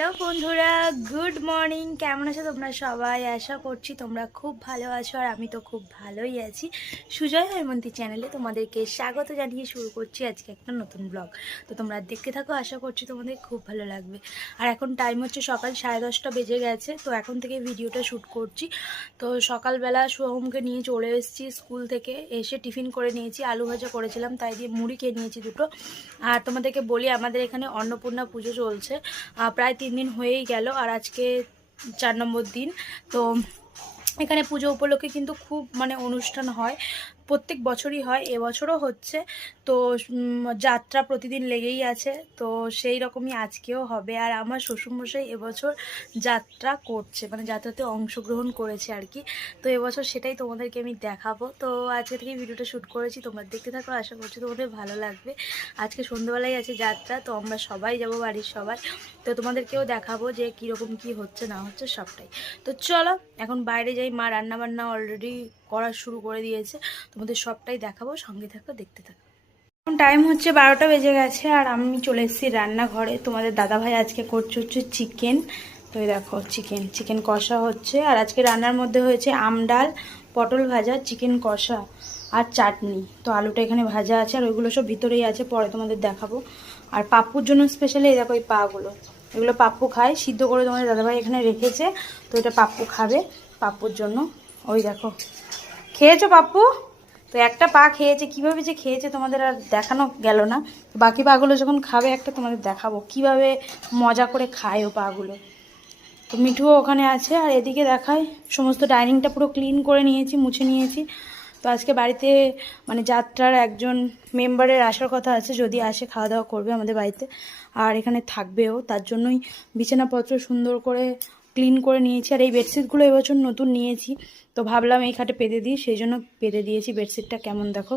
Hello বন্ধুরা, good morning. কেমন আছো তোমরা সবাই? আশা করছি তোমরা খুব ভালো আছো, আর আমি তো খুব ভালোই আছি। সুজয় হৈমন্তী চ্যানেলে তোমাদেরকে স্বাগত জানিয়ে শুরু করছি আজকে একটা নতুন ব্লগ। তো তোমরা দেখতে থাকো, আশা করছি তোমাদের খুব ভালো লাগবে। আর এখন টাইম হচ্ছে সকাল 10:30 বেজে গেছে। তো এখন থেকে ভিডিওটা শ্যুট করছি। তো সকালবেলা সোহমকে নিয়ে চলে এসেছি স্কুল থেকে, এসে টিফিন করে নিয়েছি, আলু ভাজা করেছিলাম, তাই দিয়ে মুড়ি খেয়ে নিয়েছি দুটো। আর তোমাদেরকে বলি, আমাদের এখানে অন্নপূর্ণা পুজো চলছে, প্রায় 3 দিন হয়েই গেল, আর আজকে 4 নম্বর দিন। তো এখানে পুজো উপলক্ষে কিন্তু খুব অনুষ্ঠান হয়, প্রত্যেক বছরই হয়, এবছরও হচ্ছে। তো যাত্রা প্রতিদিন লেগেই আছে, তো সেই রকমই আজকেও হবে। আর আমার শ্বশুরমশাই এবছর যাত্রা করছে, যাত্রাতে অংশগ্রহণ করেছে আর কি। তো এবছর সেটাই তোমাদেরকে আমি দেখাবো। তো আজকে থেকে ভিডিওটা শ্যুট করেছি, তোমরা দেখতে থাকো, আশা করছি তোমাদের ভালো লাগবে। আজকে সন্ধ্যেবেলায় আছে যাত্রা, তো আমরা সবাই যাব, বাড়ির সবাই। তো তোমাদেরকেও দেখাবো যে কীরকম কি হচ্ছে না হচ্ছে সবটাই। তো চলো এখন বাইরে যাই, মা রান্নাবান্না অলরেডি করা শুরু করে দিয়েছে, তোমাদের সবটাই দেখাবো, সঙ্গে থাকো, দেখতে থাকো। এখন টাইম হচ্ছে 12টা বেজে গেছে, আর আমি চলে এসেছি রান্নাঘরে। তোমাদের দাদাভাই আজকে করছে হচ্ছে চিকেন। তো এই দেখো চিকেন কষা হচ্ছে। আর আজকে রান্নার মধ্যে হয়েছে আম ডাল, পটল ভাজা, চিকেন কষা আর চাটনি। তো আলুটা এখানে ভাজা আছে, আর ওইগুলো সব ভিতরেই আছে, পরে তোমাদের দেখাবো। আর পাপ্পুর জন্য স্পেশালি এই দেখো এই পাগুলো, এগুলো পাপ্পু খায়, সিদ্ধ করে তোমাদের দাদাভাই এখানে রেখেছে। তো এটা পাপ্পু খাবে, পাপ্পুর জন্য। ওই দেখো, খেয়েছো পাপ্পু? তো একটা পা খেয়েছে, কীভাবে যে খেয়েছে তোমাদের আর দেখানো গেল না। বাকি পাগুলো যখন খাবে একটা তোমাদের দেখাবো কীভাবে মজা করে খায় ও পাগুলো। তো মিঠুও ওখানে আছে। আর এদিকে দেখায়, সমস্ত ডাইনিংটা পুরো ক্লিন করে নিয়েছি, মুছে নিয়েছি। তো আজকে বাড়িতে যাত্রার একজন মেম্বারের আসার কথা আছে, যদি আসে খাওয়া দাওয়া করবে আমাদের বাড়িতে, আর এখানে থাকবেও। তার জন্যই বিছানাপত্র সুন্দর করে ক্লিন করে নিয়েছি। আর এই বেডশিটগুলো এবছর নতুন নিয়েছি, তো ভাবলাম এই খাটে পেতে দিই, সেই জন্য পেতে দিয়েছি। বেডশিটটা কেমন দেখো,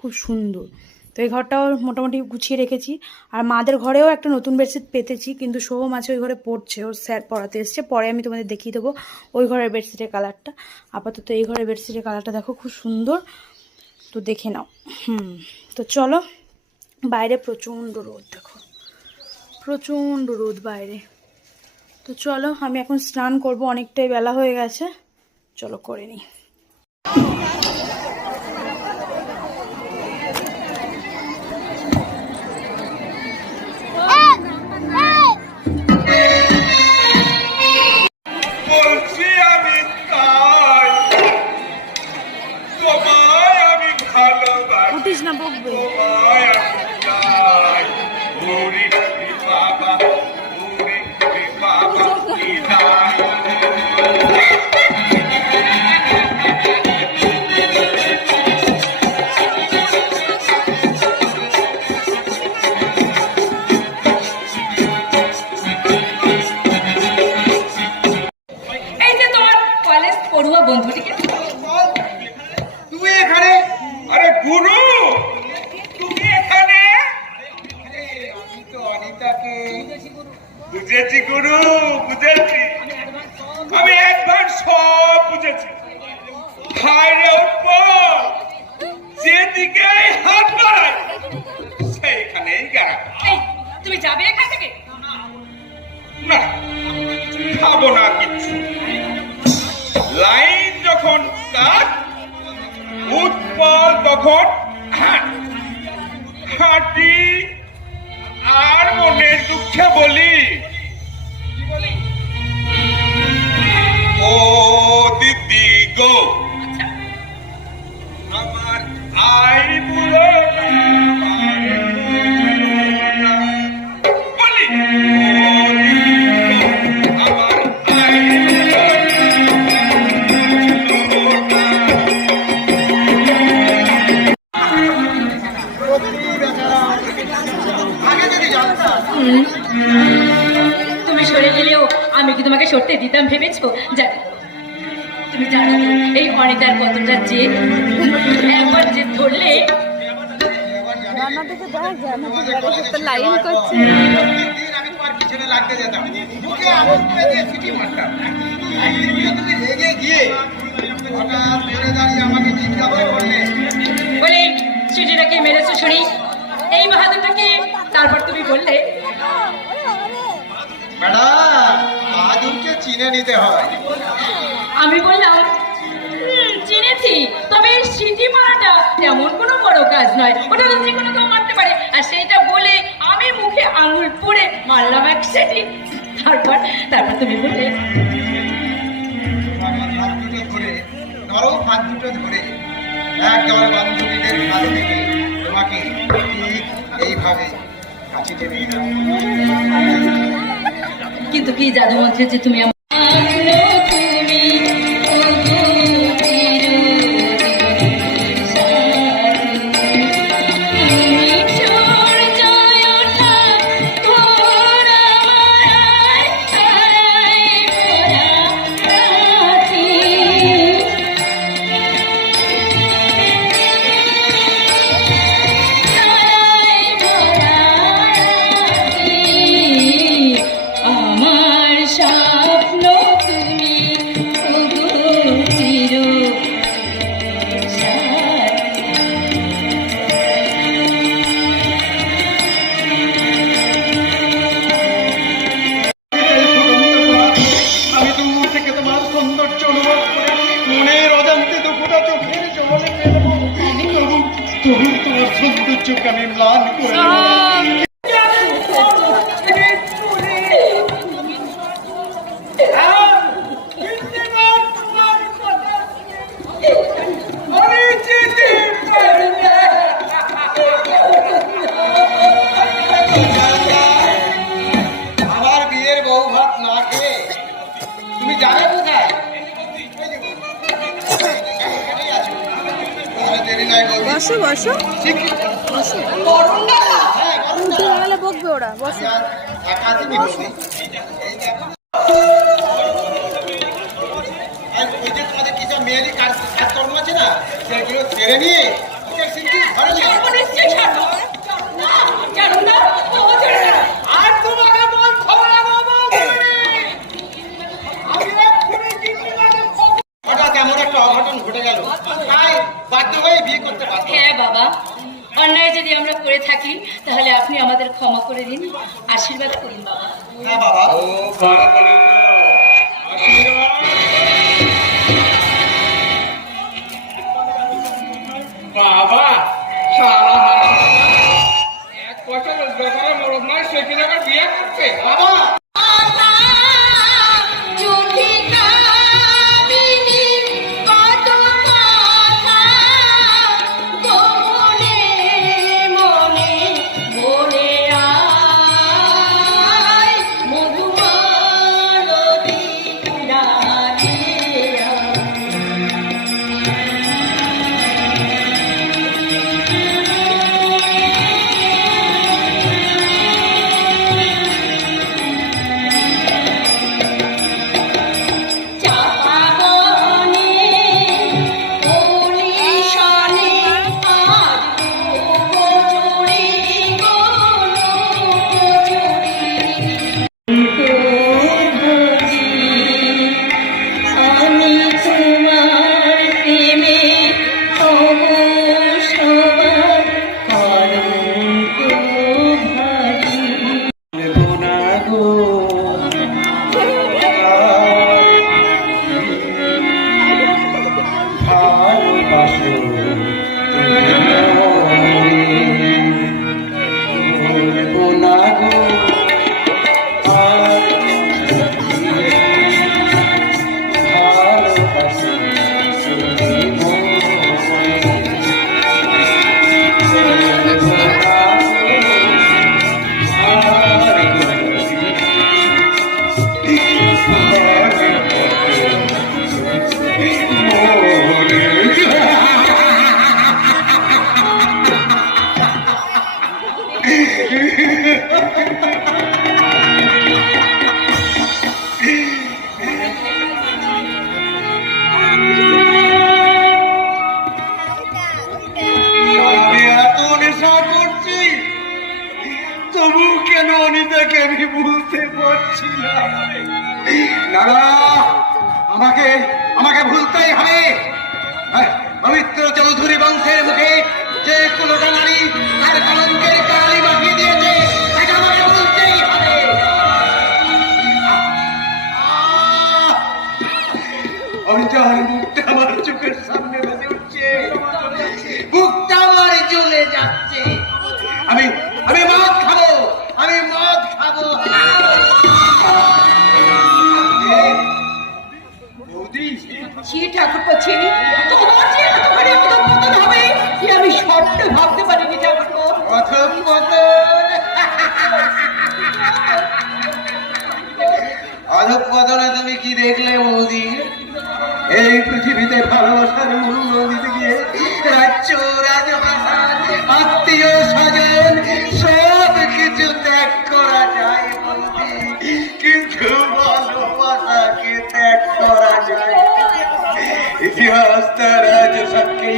খুব সুন্দর। তো এই ঘরটাও মোটামুটি গুছিয়ে রেখেছি। আর মাদের ঘরেও একটা নতুন বেডশিট পেতেছি, কিন্তু সোহম আছে ওই ঘরে পড়ছে, ওর স্যার পড়াতে এসছে, পরে আমি তোমাদের দেখিয়ে দেবো ওই ঘরের বেডশিটের কালারটা। আপাতত এই ঘরের বেডশিটের কালারটা দেখো, খুব সুন্দর, তো দেখে নাও। তো চলো, বাইরে প্রচণ্ড রোদ, দেখো প্রচণ্ড রোদ বাইরে। তো চলো, আমি এখন স্নান করব, অনেকটাই বেলা হয়ে গেছে, চলো করে নিই। উঠিস না, বকবে। বন্ধুটিকে তুই এখানে, আরে গুরু তুমি এখানে? আমি তো অনিতাকে বুঝেছি গুরু, বুঝেছি, আমি একবার সব বুঝেছি। হায়রে উপর যেদিকে হাত বাড়ায় সেইখানেই গেল। তুমি যাবে এখান থেকে? না, খাবো না কিচ্ছু। লাইন যখন কাট, উৎপল তখন হাঁটি, আর মনের দুঃখে বলি, ও দিদি গো, আমার আই বুলো না, বলি ও দিদি গো, আমার আই তুমি সরে গেলেও আমি কি তোমাকে সরতে দিতাম ভেবেছো? জানো, তুমি জানো তো এই অনিতার কতটা জেদ। একবার জেদ ধরলে লাইন করছে। আমি তোমার পিছনে লাগতে যেতাম, মুখে আগুন করে দিয়ে ছুটি মারতাম। তুমি রেগে গিয়ে হঠাৎ ধরে দাঁড়িয়ে আমাকে জিজ্ঞাসা করলে, বলে চিঠিটাকে মেরেছো শুনি, এই বাহাদুরটাকে। তারপর তুমি বললে, ম্যাডাম চিনে নিতে হয়। আমি বললাম চিনেছি, তবে এই সিটি মারাটা তেমন কোনো বড় কাজ নয়, ওটা তো যে কোনো কেউ মারতে পারে। আর সেইটা বলে আমি মুখে আঙুল পড়ে মারলাম এক সিটি। তারপর তারপর তুমি বললে আমার হাত দুটো ধরে, নরম হাত দুটো ধরে একদল বান্ধবীদের কাছ থেকে তোমাকে ঠিক এইভাবে কাছে টেনে নিলাম। কিন্তু কি জাদু মন্ত্রে যে তুমি আমার আমার স্বপ্ন তুমি চির আমি দূর থেকে তোমার সৌন্দর্য অনুভব করে মনের অজান্তে দুপুরা চোখের জলে ফেলবো। তবু তবু তোমার সৌন্দর্যকে আমি ম্লান করে দেব। আমার বিয়ের বউ ভাত না খেয়ে তুমি যাবে কোথায়? এখানেই আছো। তাহলে দেরি নয় গৌরী। বসো বসো, শিগগির চলো। বসো। হ্যাঁ, গরম উল্টো না। বাংলা বকবে ওরা, বসো। আর একাধিক গৌরী। এই দেখো। আর ওই যে তোমাদের কিছু মেয়েরই কাজকর্ম আছে না, সেগুলো ছেড়ে নিয়ে ওকে শিগগির ঘরে নিয়ে আসো। আর তোমাকে মন খবরাবো হঠাৎ এমন একটা অঘটন ঘটে গেল, তাই বাধ্য হয়ে বিয়ে করতে বাধ্য। হ্যাঁ বাবা, অন্যায় যদি আমরা করে থাকি তাহলে আপনি আমাদের ক্ষমা করে দিন, আশীর্বাদ করুন বাবা। হ্যাঁ বাবা। বাবা সারা এক পয়সা রোজগার করা মরদ নয়, সে কিনা আবার বিয়ে করছে। বাবা না না, আমাকে আমাকে ভুলতেই হবে। পবিত্র চৌধুরী বংশের মুখে যে কোনো নারী আর কলঙ্কের কালি মাখিয়ে দিয়েছে, এটা আমাকে ভুলতেই হবে। অধঃপতনে তুমি কি দেখলে বৌদি? এই পৃথিবীতে ভালোবাসার মূল্য দিতে গিয়ে রাজ্য রাজপ্রাসাদ আত্মীয় স্বজন সব কিছু ত্যাগ করা যায় বৌদি, কিন্তু ভালোবাসাকে ত্যাগ করা যায় না। ইতিহাস তার আজ সাক্ষী।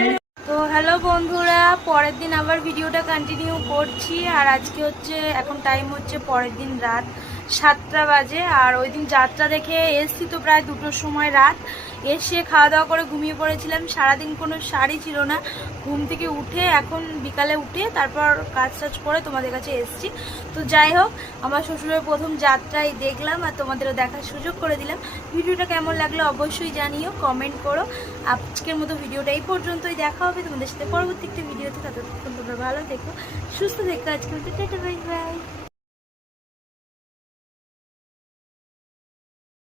তো হ্যালো বন্ধুরা, পরের দিন আবার ভিডিওটা কন্টিনিউ করছি। আর আজকে হচ্ছে, এখন টাইম হচ্ছে পরের দিন রাত 7টা বাজে। আর ওই দিন যাত্রা দেখে এসছি তো প্রায় 2টোর সময় রাত। এসে খাওয়া দাওয়া করে ঘুমিয়ে পড়েছিলাম। সারাদিন কোনো শাড়ি ছিল না। ঘুম থেকে উঠে এখন বিকালে উঠে তারপর কাজ টাজ করে তোমাদের কাছে এসছি। তো যাই হোক, আমার শ্বশুরের প্রথম যাত্রাই দেখলাম আর তোমাদেরও দেখার সুযোগ করে দিলাম। ভিডিওটা কেমন লাগলো অবশ্যই জানিও, কমেন্ট করো। আজকের মতো ভিডিওটা এই পর্যন্তই। দেখা হবে তোমাদের সাথে পরবর্তী একটা ভিডিওতে। ততক্ষণ তোমরা ভালো থেকো, সুস্থ থেকো। আজকে টাটা, বাই বাই।